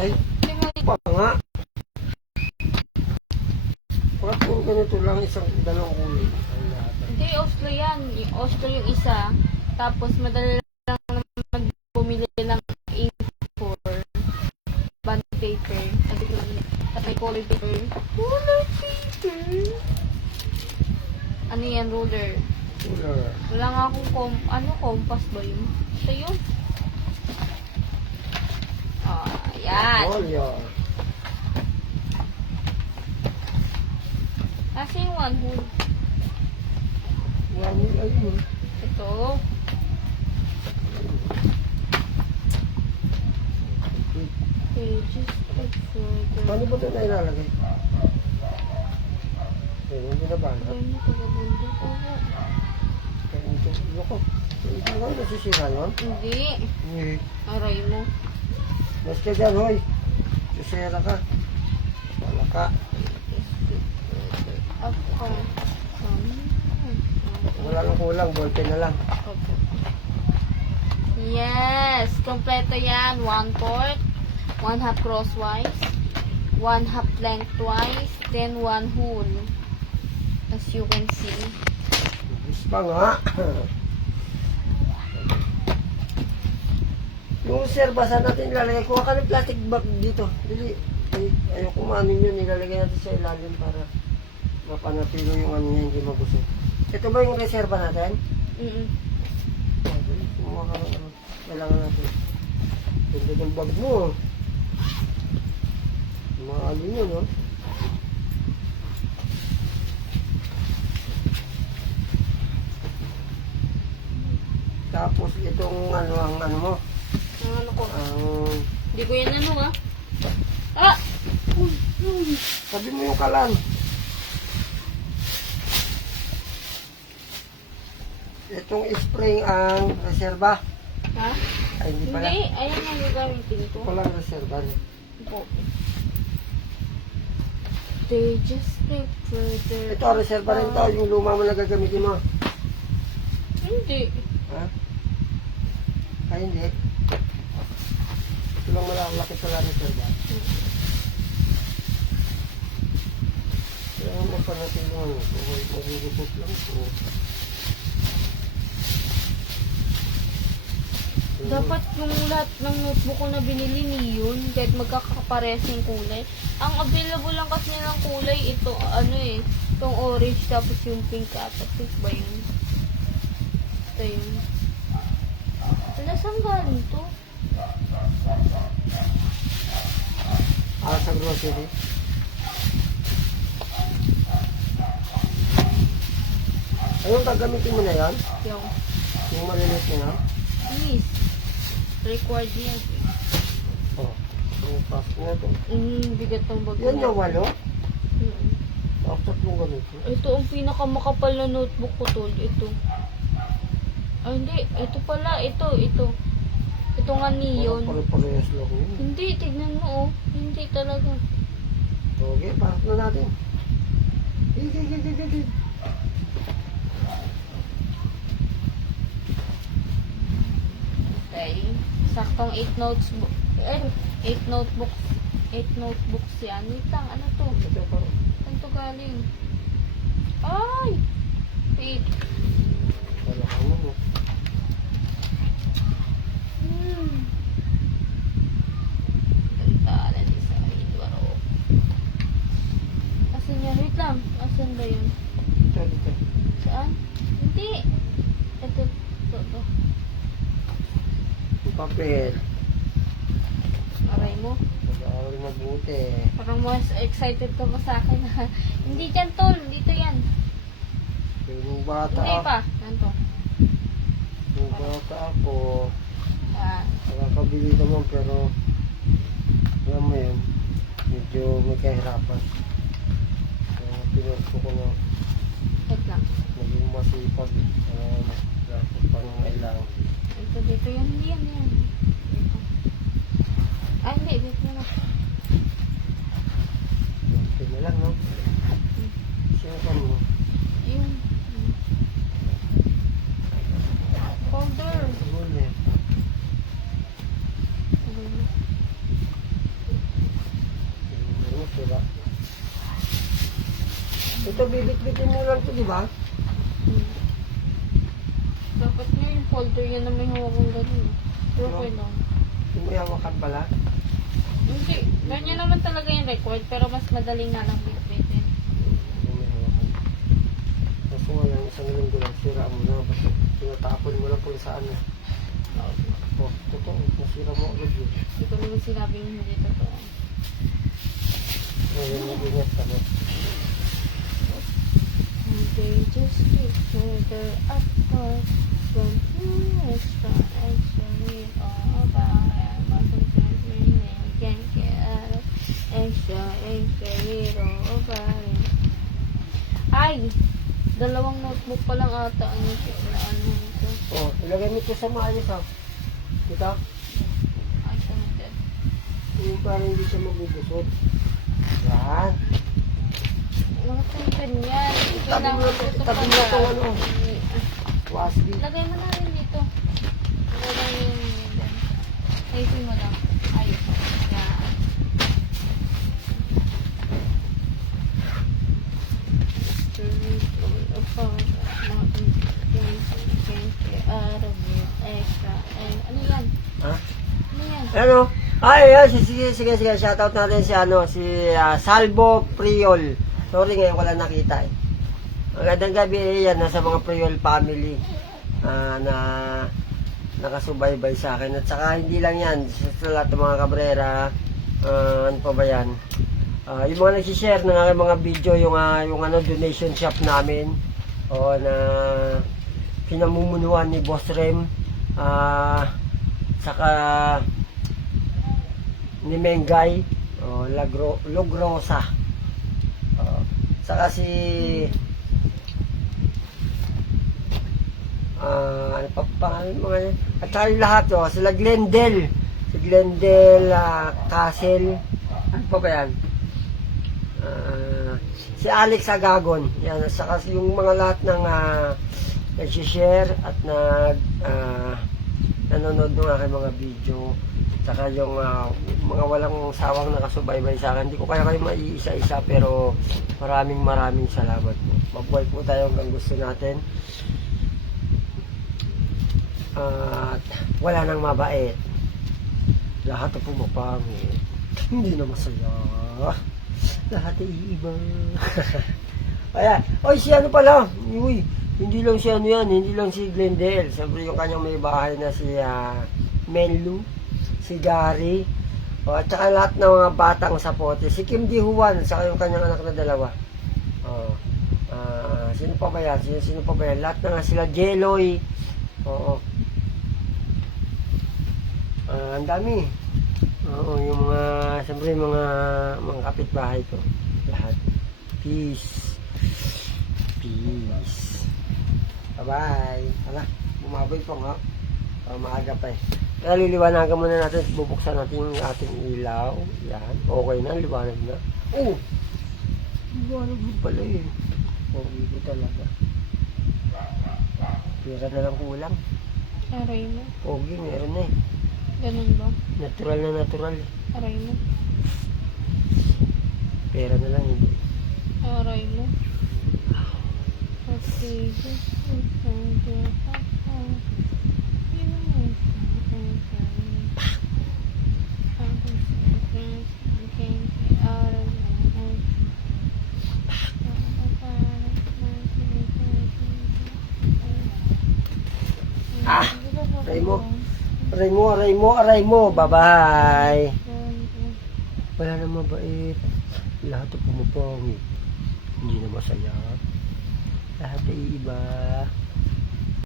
Ay, pa nga. Bakit kung ganito lang isang dalawang kulay? Hindi, Oslo yan. Yung Oslo yung isa. Tapos madali lang naman bumili ng A4 bond paper. At may color paper. Color paper? Ano yan, ruler? Ruler. Wala nga akong compass ba yun? Ito yun. Yan. Oh, yeah. Kasi yung one hole. Wala mo, ayun. Ito. Pages of further. Paano ba ito na ilalagay? Hindi na ba? Ano pagkabundo ko? Ito ko. Hindi mo nasisira yun? Hindi. Hindi. Aray mo. Mas ka dyan, hoy. Susera ka. Wala ka. Ako. Wala nang kulang. Ballpen na lang. Opo. Yes. Kompleto yan. 1/4. 1/2 crosswise. 1/2 lengthwise. Then 1 hole. As you can see. Bis pa nga. Yung serbasan natin ilalagay. Kuha ka ng plastic bag dito. Dili. Ayoko maanin yun. Ilalagay natin sa ilalim para mapanatilo yung ano niya. Hindi magusok. Ito ba yung reserva natin? Kumuha ka ng ano. Kailangan natin. Ganda ng bag mo. Mga alin yun, no? Tapos itong ano ang ano mo. Ang ano ko. Ang Hindi ko yan ano ah. Ah! sabi mo yung kalan. Itong spring ang reserva. Ha? Ay, hindi pala. Hindi. Ayan ang gagamitin ko. Ito lang reserva. Po. They just get further. Ito, reserva rin to. Yung luma mo na gagamitin mo. Hindi. Ha? Ay, hindi. Ito lang malaki pala reserva. Kaya mo pa natin yung ano. Magugupot lang ito. Dapat yung lahat ng notebook ko na binili niyon, kahit magkakapares yung kulay. Ang available lang kasi ng kulay, ito, ano eh, itong orange, tapos yung pink ata. Pink ba yun? Ito yun. Wala, saan galing to? Sa grocery. Ayun, gagamitin mo na yan? Yung maliliit na yan? Please. Required yan. Oh. Yung pass na ito. Bigat ng bag. Yan yung walo? Mm. Bakit mong ganito? Ito ang pinakamakapal na notebook ko, tol. Ito. Ay, hindi. Ito pala. Ito. Ito nga neon. Pare-parehas lang yun. Hindi. Tignan mo, oh. Hindi talaga. Okay, pasok na natin. Higig. Okay. Saktong 8 notes. 8 notebooks. 8 notebooks yan. Wait lang. Ano to? Ito pa. Saan to galing? Ay! Wait. Wala ka mo. Ganda na design. Waro. Asan yan? Wait lang. Asan ba yun? Dito. Saan? Hindi. Ito. Yung papel. Aray mo. Mag-aaral mabuti. Parang mas excited ka pa sa akin. Hindi dyan, tol. Dito yan. Yung bata Hindi pa. Nanto. Yung bata ako. Ah. Nakakabili naman pero alam mo yun, medyo may kahirapan. Kaya pinurso ko na Wait lang. maging masipag. Dapat pangailangan. Ito dito yan. Hindi yan. Dito. Ah, hindi. Dito na. Okay na lang, no? Siya mo. Yun. Folder. Ano na? Ito, bibit-bitin mo lang ito, di ba? Dapat nga yung folder yan na may hawak kong gano'n. Pero okay lang. Hindi mo yawakan pala. Hindi. Ganyan naman talaga yung record, pero mas madaling na lang bitbitin. Hindi mo yawakan. Kaso nga lang, isang linggo lang, sira mo na. Basta tinatapon mo lang po sa ano. Oh, totoo. Nasira mo agad yun. Hindi ko naman sinabing hindi totoo. Ngayon, mag-ingat ka na. They just get further apart from extra actually all about it. Mustn't can't get out of extra all about it. Ay! Dalawang notebook pa lang ata ang ano ito. Oh, ilagay mo ito sa maayos, ha? Kita? Ay, sumunod. Yung parang hindi siya magugusot. Yan. Mga ganyan. Tabi mo ito, ano? Wasbi. Lagay mo na rin dito. Lagay mo yung dito. Ayusin mo lang. Ayos. Yan. Ano yan? Ha? Ano yan? Ano? Ay, ayan, sige, shoutout natin si si Salvo Priol. Sorry, ngayon ko lang nakita eh. Magandang gabi yan, nasa mga Priol family na nakasubaybay sa akin. At saka hindi lang yan, sa lahat ng mga kabrera, ano pa ba yan? Yung mga nagsishare ng aking mga video, yung ano, donation shop namin, na pinamumunuan ni Boss Rem, saka ni Mengay, Logrosa, saka si ano pa pangalan mga yan, at saka yung lahat, sila Glendale, si Glendale Castle, ano pa ba yan, si Alex Agagon, yan, at saka yung mga lahat ng nag-share at nanonood ng aking mga video, saka yung mga walang sawang nakasubaybay sa akin. Hindi ko kaya kayo maiisa-isa, pero maraming salamat po. Mabuhay po tayo hanggang gusto natin. At wala nang mabait. Lahat na pumapangit. Hindi na masaya. Lahat ay iiba. Ayan. Oy, si ano pala? Uy, hindi lang si ano yan. Hindi lang si Glendale. Siyempre yung kanyang may bahay na si Menlu, si Gary, at saka lahat ng mga batang sapote. Si Kim Di Juan, saka yung kanyang anak na dalawa. Sino pa ba yan? Sino pa ba yan? Lahat na nga sila. Jeloy. Oo. Ang dami. Oo, yung mga, siyempre mga kapitbahay ko. Lahat. Peace. Bye-bye. Hala, bumaboy po nga. Maaga pa eh. Kaya liliwanagan muna natin. Bubuksan natin yung ating ilaw. Yan. Okay na, liwanag na. Oh! Liwanag mo pala eh. Okay ko talaga. Pera na lang kulang. Aray mo. Pogi, meron na eh. Ganun ba? Natural na natural. Aray mo. Pera na lang hindi. Aray mo. Okay. Aray mo. Bye-bye. Wala na mabait. Lahat na pumapangit. Hindi na masaya. Lahat ay iba.